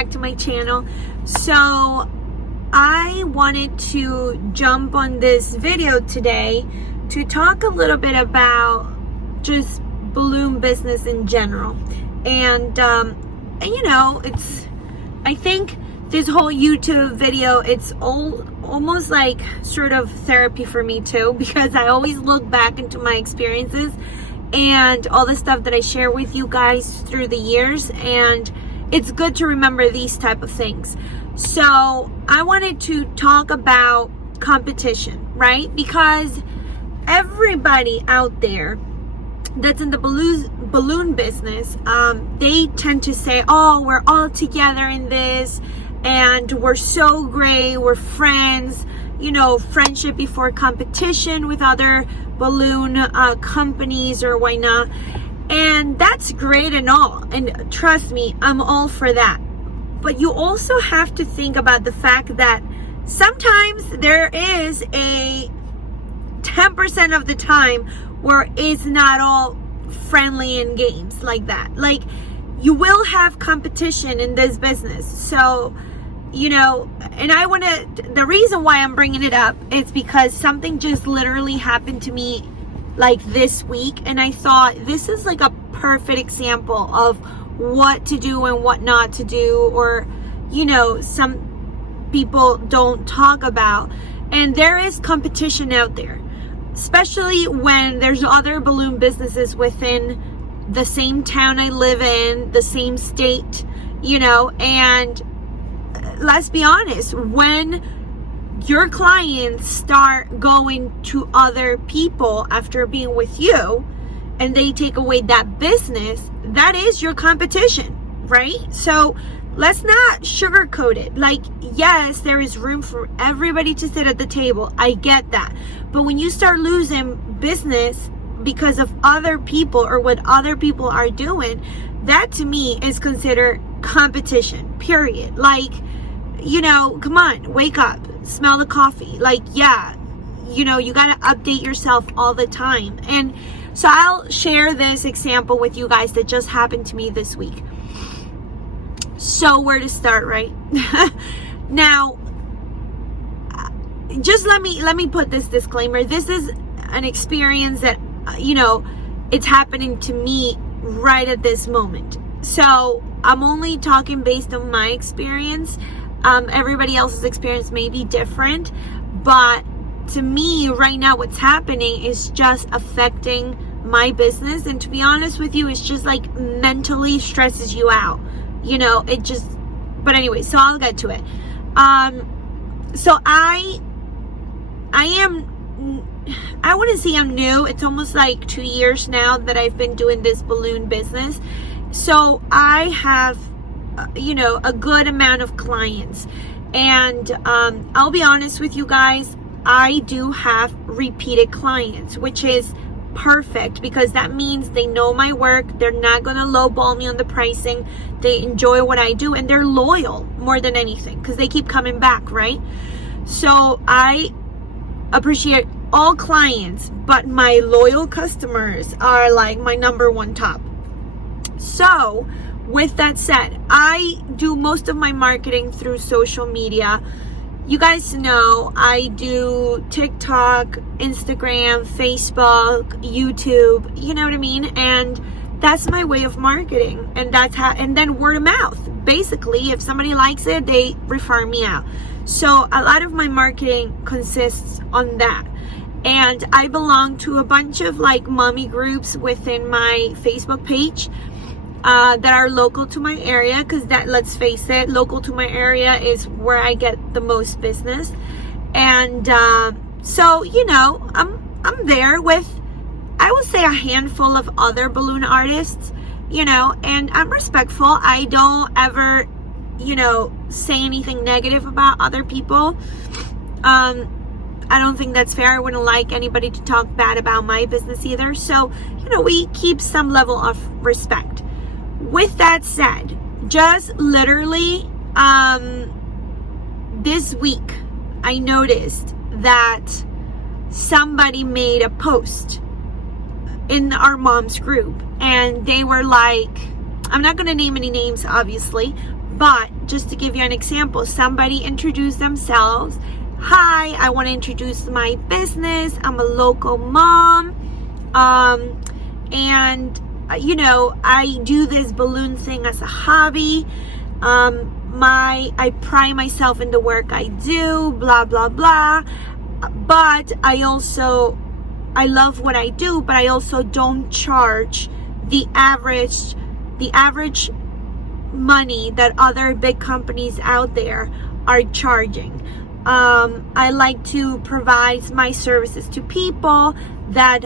back to my channel. So I wanted to jump on this video today to talk a little bit about just balloon business in general. And you know, I think this whole YouTube video, it's almost like sort of therapy for me too, because I always look back into my experiences and all the stuff that I share with you guys through the years, and it's good to remember these type of things. So I wanted to talk about competition, right? Because everybody out there that's in the balloon business, they tend to say, oh, we're all together in this and we're so great, we're friends, you know, friendship before competition with other balloon companies or whatnot. And that's great and all, and trust me, I'm all for that. But you also have to think about the fact that sometimes there is a 10% of the time where it's not all friendly in games like that. Like, you will have competition in this business. So, you know, and the reason why I'm bringing it up is because something just literally happened to me like this week, and I thought this is like a perfect example of what to do and what not to do, or, you know, some people don't talk about. And there is competition out there, especially when there's other balloon businesses within the same town I live in, the same state, you know. And let's be honest, when your clients start going to other people after being with you and they take away that business, that is your competition, right? So let's not sugarcoat it. Like, yes, there is room for everybody to sit at the table. I get that. But when you start losing business because of other people or what other people are doing, that to me is considered competition, period. Like, you know, come on, wake up, smell the coffee. Like, yeah, you know, you got to update yourself all the time. And so I'll share this example with you guys that just happened to me this week. So where to start, right? Now, just let me put this disclaimer. This is an experience that, you know, it's happening to me right at this moment. So I'm only talking based on my experience. Everybody else's experience may be different, but to me right now what's happening is just affecting my business, and to be honest with you, it's just like mentally stresses you out, you know. It just, but anyway, so I'll get to it. So I wouldn't say I'm new. It's almost like 2 years now that I've been doing this balloon business, so I have, you know, a good amount of clients. And I'll be honest with you guys, I do have repeated clients, which is perfect, because that means they know my work. They're not gonna lowball me on the pricing. They enjoy what I do, and they're loyal more than anything because they keep coming back, right? So I appreciate all clients, but my loyal customers are like my number one top. So with that said, I do most of my marketing through social media. You guys know I do TikTok, Instagram, Facebook, YouTube, you know what I mean? And that's my way of marketing. And that's how, and then word of mouth. Basically, if somebody likes it, they refer me out. So a lot of my marketing consists on that. And I belong to a bunch of like mommy groups within my Facebook page that are local to my area, because that, let's face it, local to my area is where I get the most business. And so, you know, I'm there with, I would say, a handful of other balloon artists, you know, and I'm respectful. I don't ever, you know, say anything negative about other people. I don't think that's fair. I wouldn't like anybody to talk bad about my business either. So, you know, we keep some level of respect. With that said, just literally this week, I noticed that somebody made a post in our mom's group, and they were like, I'm not going to name any names, obviously, But just to give you an example, somebody introduced themselves. Hi, I want to introduce my business. I'm a local mom. And you know, I do this balloon thing as a hobby. I pride myself in the work I do, blah, blah, blah. But I love what I do, but I also don't charge the average money that other big companies out there are charging. I like to provide my services to people that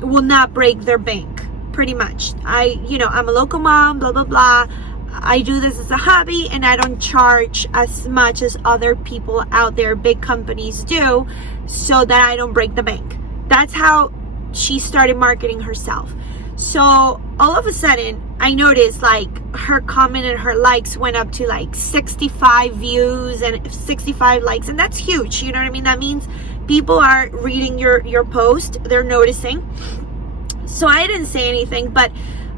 will not break their bank, pretty much. I'm a local mom, blah, blah, blah. I do this as a hobby, and I don't charge as much as other people out there, big companies, do, so that I don't break the bank. That's how she started marketing herself. So all of a sudden, I noticed like her comment and her likes went up to like 65 views and 65 likes, and that's huge. You know what I mean? That means people are reading your post, they're noticing. So I didn't say anything, but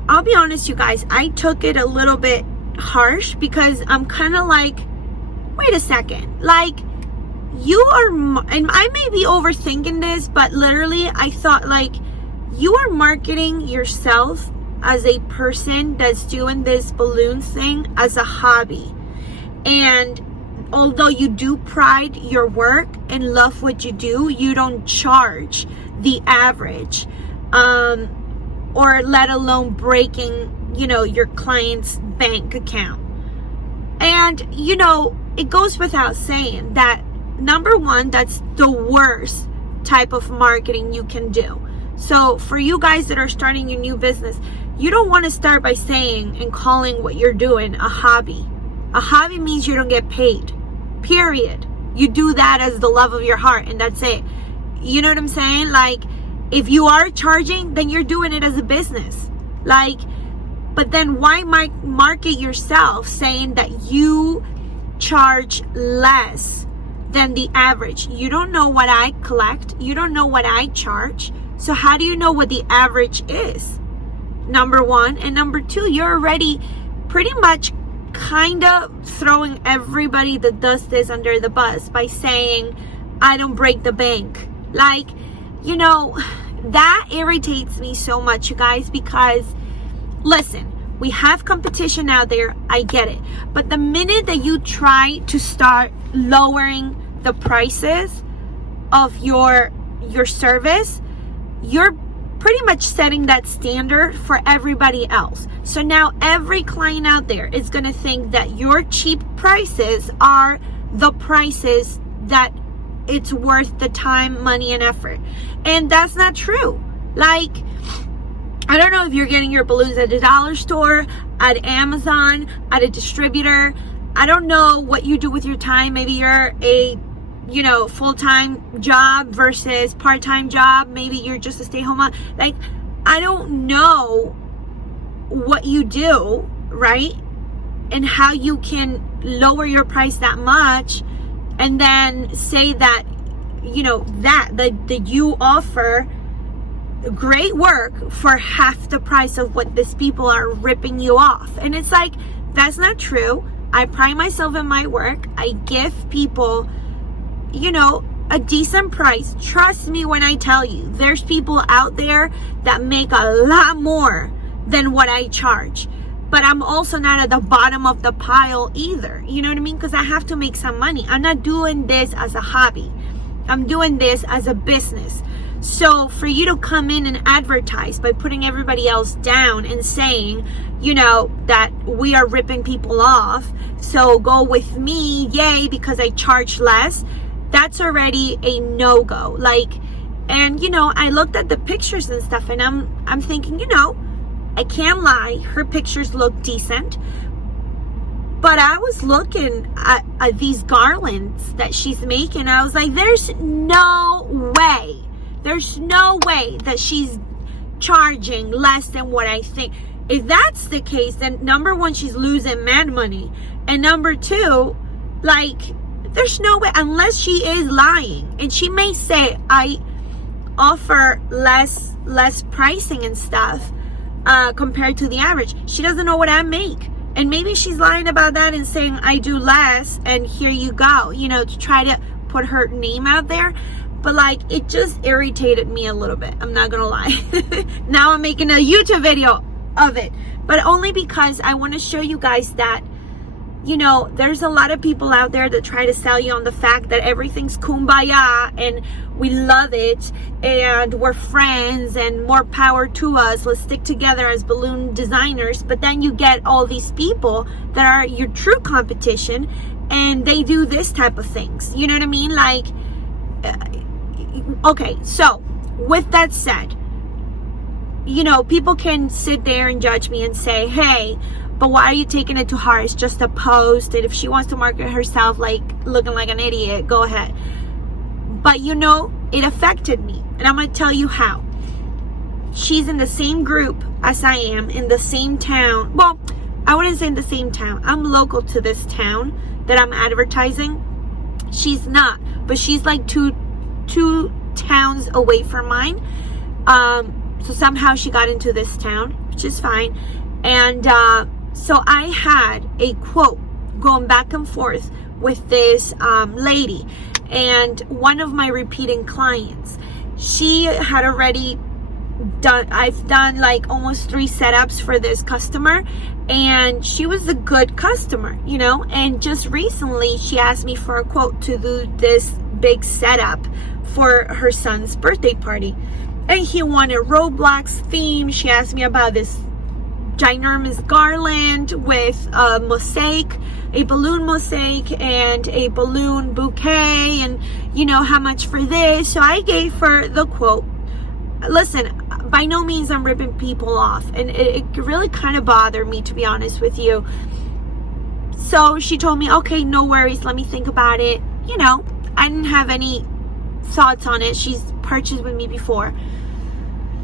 I'll be honest, you guys, I took it a little bit harsh, because I'm kind of like, wait a second, like, you are, and I may be overthinking this, but literally I thought, like, you are marketing yourself as a person that's doing this balloon thing as a hobby. And although you do pride your work and love what you do, you don't charge the average, or let alone breaking, your client's bank account. And, it goes without saying that, number one, that's the worst type of marketing you can do. So for you guys that are starting your new business, you don't want to start by saying and calling what you're doing a hobby. A hobby means you don't get paid, period. You do that as the love of your heart, and that's it. You know what I'm saying? Like, if you are charging, then you're doing it as a business. Like, but then why market yourself saying that you charge less than the average? You don't know what I collect. You don't know what I charge. So how do you know what the average is? Number one. And number two, you're already pretty much kind of throwing everybody that does this under the bus by saying, I don't break the bank. Like, that irritates me so much, you guys, because listen, we have competition out there, I get it, but the minute that you try to start lowering the prices of your service, you're pretty much setting that standard for everybody else. So now every client out there is going to think that your cheap prices are the prices that it's worth the time, money, and effort. And that's not true. Like, I don't know if you're getting your balloons at a dollar store, at Amazon, at a distributor. I don't know what you do with your time. Maybe you're a full-time job versus part-time job. Maybe you're just a stay-home mom. Like, I don't know what you do, right? And how you can lower your price that much and then say that, that you offer great work for half the price of what these people are ripping you off. And it's like, that's not true. I pride myself in my work. I give people, a decent price. Trust me when I tell you, there's people out there that make a lot more than what I charge. But I'm also not at the bottom of the pile either. You know what I mean? Because I have to make some money. I'm not doing this as a hobby. I'm doing this as a business. So for you to come in and advertise by putting everybody else down and saying, that we are ripping people off, so go with me, yay, because I charge less, that's already a no-go. Like, and I looked at the pictures and stuff, and I'm thinking, I can't lie, her pictures look decent. But I was looking at these garlands that she's making. I was like, there's no way that she's charging less than what I think. If that's the case, then number one, she's losing mad money. And number two, like, there's no way, unless she is lying. And she may say, I offer less pricing and stuff compared to the average. She doesn't know what I make. And maybe she's lying about that and saying I do less, and here you go, you know, to try to put her name out there. But like, it just irritated me a little bit, I'm not gonna lie. Now I'm making a YouTube video of it, but only because I want to show you guys that, you know, there's a lot of people out there that try to sell you on the fact that everything's kumbaya and we love it and we're friends and more power to us, let's stick together as balloon designers. But then you get all these people that are your true competition and they do this type of things, you know what I mean? Like, okay, so with that said, you know, people can sit there and judge me and say, hey, but why are you taking it to heart? It's just a post, and if she wants to market herself like looking like an idiot, go ahead. But you know, it affected me, and I'm going to tell you how. She's in the same group as I am, in the same town. Well, I wouldn't say in the same town. I'm local to this town that I'm advertising. She's not, but she's like two towns away from mine. So somehow she got into this town, which is fine. And so I had a quote going back and forth with this lady, and one of my repeating clients, she had already I've done like almost 3 setups for this customer, and she was a good customer, you know, and just recently she asked me for a quote to do this big setup for her son's birthday party, and he wanted Roblox theme. She asked me about this ginormous garland with a mosaic, a balloon mosaic and a balloon bouquet, and you know, how much for this. So I gave her the quote. Listen, by no means I'm ripping people off, and it really kind of bothered me, to be honest with you. So she told me, okay, no worries, let me think about it. You know, I didn't have any thoughts on it. She's purchased with me before.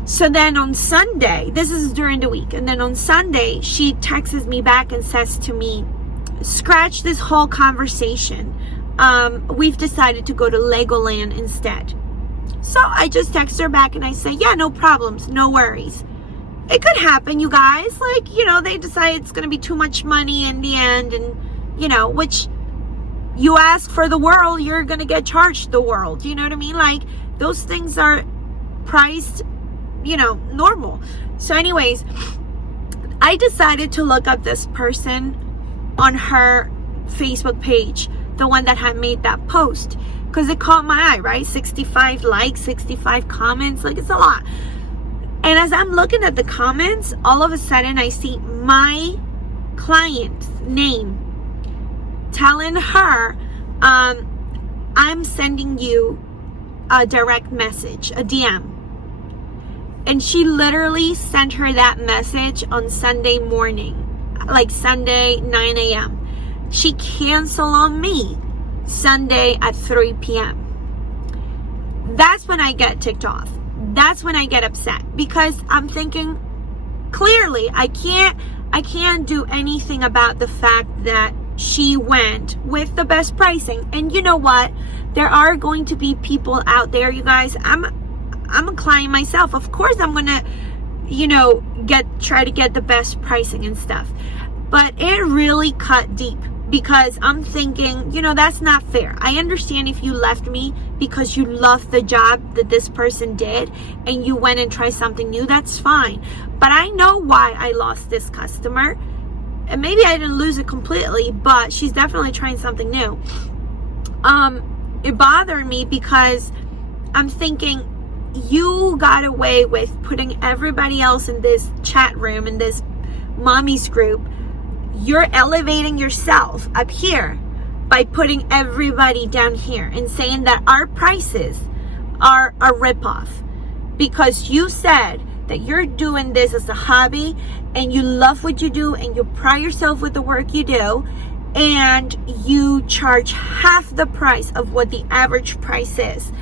So then on Sunday, this is during the week, and then on Sunday, she texts me back and says to me, scratch this whole conversation. We've decided to go to Legoland instead. So I just text her back and I say, yeah, no problems, no worries. It could happen, you guys. Like, you know, they decide it's going to be too much money in the end, and, you know, which you ask for the world, you're going to get charged the world. You know what I mean? Like, those things are priced, you know, normal. So anyways, I decided to look up this person on her Facebook page, the one that had made that post, because it caught my eye, right? 65 likes, 65 comments, like, it's a lot. And as I'm looking at the comments, all of a sudden I see my client's name telling her, I'm sending you a direct message, a DM. And she literally sent her that message on Sunday morning, like Sunday 9 a.m. She canceled on me Sunday at 3 p.m. That's when I get ticked off. That's when I get upset, because I'm thinking, clearly I can't do anything about the fact that she went with the best pricing. And you know what? There are going to be people out there, you guys. I'm a client myself. Of course I'm gonna, you know, try to get the best pricing and stuff. But it really cut deep, because I'm thinking, you know, that's not fair. I understand if you left me because you loved the job that this person did and you went and tried something new, that's fine. But I know why I lost this customer. And maybe I didn't lose it completely, but she's definitely trying something new. It bothered me because I'm thinking, you got away with putting everybody else in this chat room, in this mommy's group. You're elevating yourself up here by putting everybody down here and saying that our prices are a ripoff, because you said that you're doing this as a hobby and you love what you do and you pride yourself with the work you do, and you charge half the price of what the average price is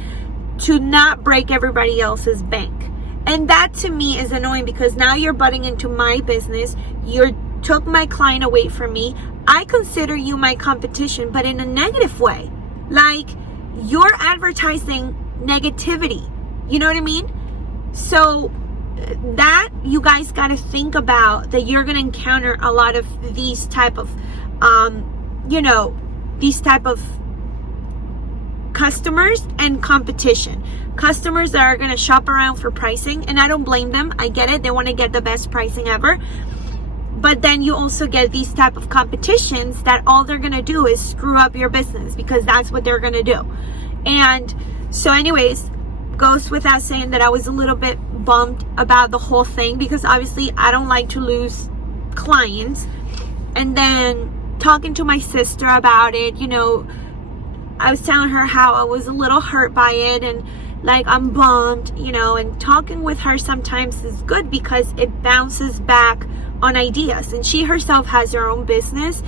to not break everybody else's bank. And that to me is annoying, because now you're butting into my business. You took my client away from me. I consider you my competition, but in a negative way. Like, you're advertising negativity. You know what I mean? So that you guys got to think about, that you're going to encounter a lot of these type of these type of customers and competition. Customers that are going to shop around for pricing, and I don't blame them. I get it. They want to get the best pricing ever. But then you also get these type of competitions that all they're going to do is screw up your business, because that's what they're going to do. And so anyways, goes without saying that I was a little bit bummed about the whole thing, because obviously I don't like to lose clients. And then talking to my sister about it, I was telling her how I was a little hurt by it, and like I'm bummed, and talking with her sometimes is good because it bounces back on ideas. And she herself has her own business,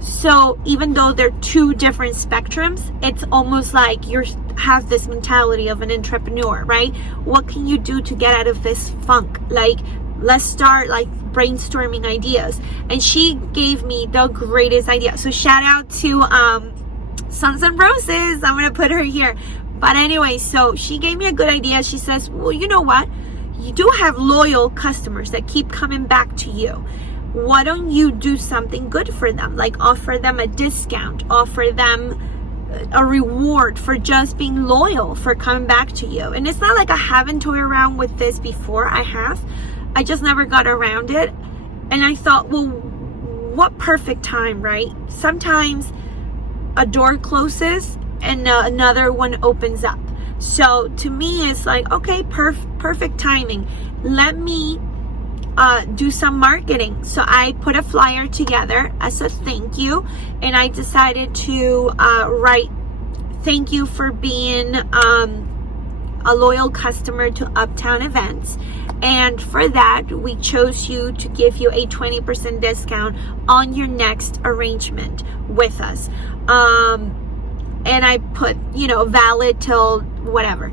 so even though they're two different spectrums, it's almost like you have this mentality of an entrepreneur, right? What can you do to get out of this funk? Like, let's start like brainstorming ideas. And she gave me the greatest idea. So shout out to Sons and Roses. I'm gonna put her here. But anyway, so she gave me a good idea. She says, well, you know what? You do have loyal customers that keep coming back to you. Why don't you do something good for them? Like offer them a discount, offer them a reward for just being loyal, for coming back to you. And it's not like I haven't toyed around with this before. I have. I just never got around it. And I thought, well, what perfect time, right? Sometimes a door closes and another one opens up. So to me, it's like, okay, perfect timing. Let me do some marketing. So I put a flyer together as a thank you, and I decided to write thank you for being a loyal customer to Uptown Events. And for that, we chose you to give you a 20% discount on your next arrangement with us. And I put, valid till whatever.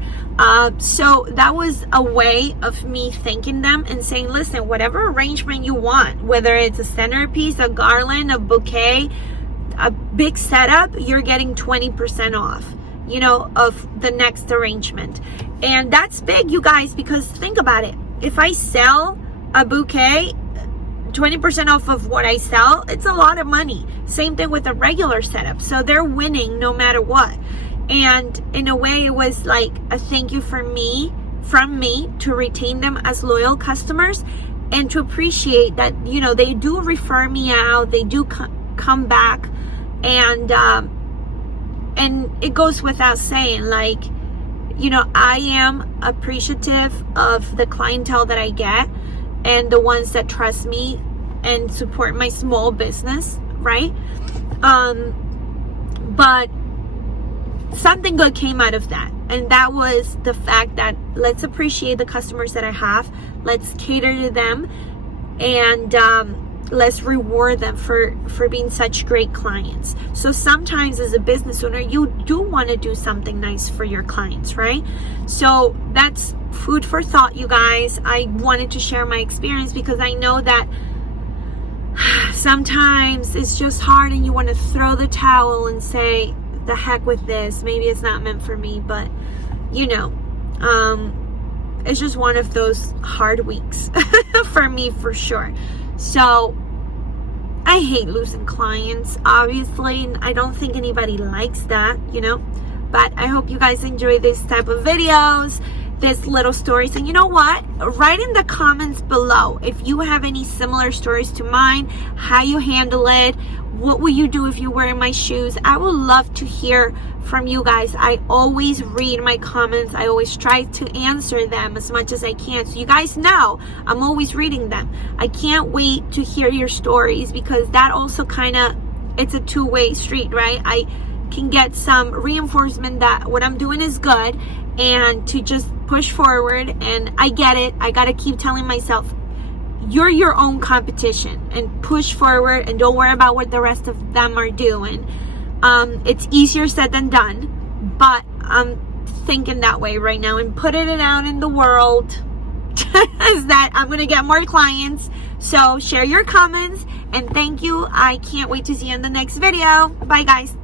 So that was a way of me thanking them and saying, listen, whatever arrangement you want, whether it's a centerpiece, a garland, a bouquet, a big setup, you're getting 20% off, of the next arrangement. And that's big, you guys, because think about it. If I sell a bouquet, 20% off of what I sell, it's a lot of money. Same thing with a regular setup. So they're winning no matter what. And in a way, it was like a thank you from me to retain them as loyal customers, and to appreciate that, they do refer me out, they do come back. And it goes without saying, like, I am appreciative of the clientele that I get, and the ones that trust me and support my small business, right? But something good came out of that, and that was the fact that let's appreciate the customers that I have, let's cater to them, and let's reward them for being such great clients. So sometimes as a business owner, you do want to do something nice for your clients, right? So that's food for thought, you guys. I wanted to share my experience because I know that sometimes it's just hard and you want to throw the towel and say, the heck with this, maybe it's not meant for me. But it's just one of those hard weeks for me, for sure. So I hate losing clients, obviously, and I don't think anybody likes that, but I hope you guys enjoy this type of videos, this little stories. And you know what, write in the comments below if you have any similar stories to mine, how you handle it, what will you do if you were in my shoes. I would love to hear from you guys. I always read my comments. I always try to answer them as much as I can, so you guys know I'm always reading them. I can't wait to hear your stories, because that also it's a two-way street, right? I can get some reinforcement that what I'm doing is good, and to just push forward. And I get it, I gotta keep telling myself, you're your own competition, and push forward and don't worry about what the rest of them are doing. It's easier said than done, but I'm thinking that way right now and putting it out in the world is that I'm gonna get more clients. So share your comments, and thank you. I can't wait to see you in the next video. Bye guys.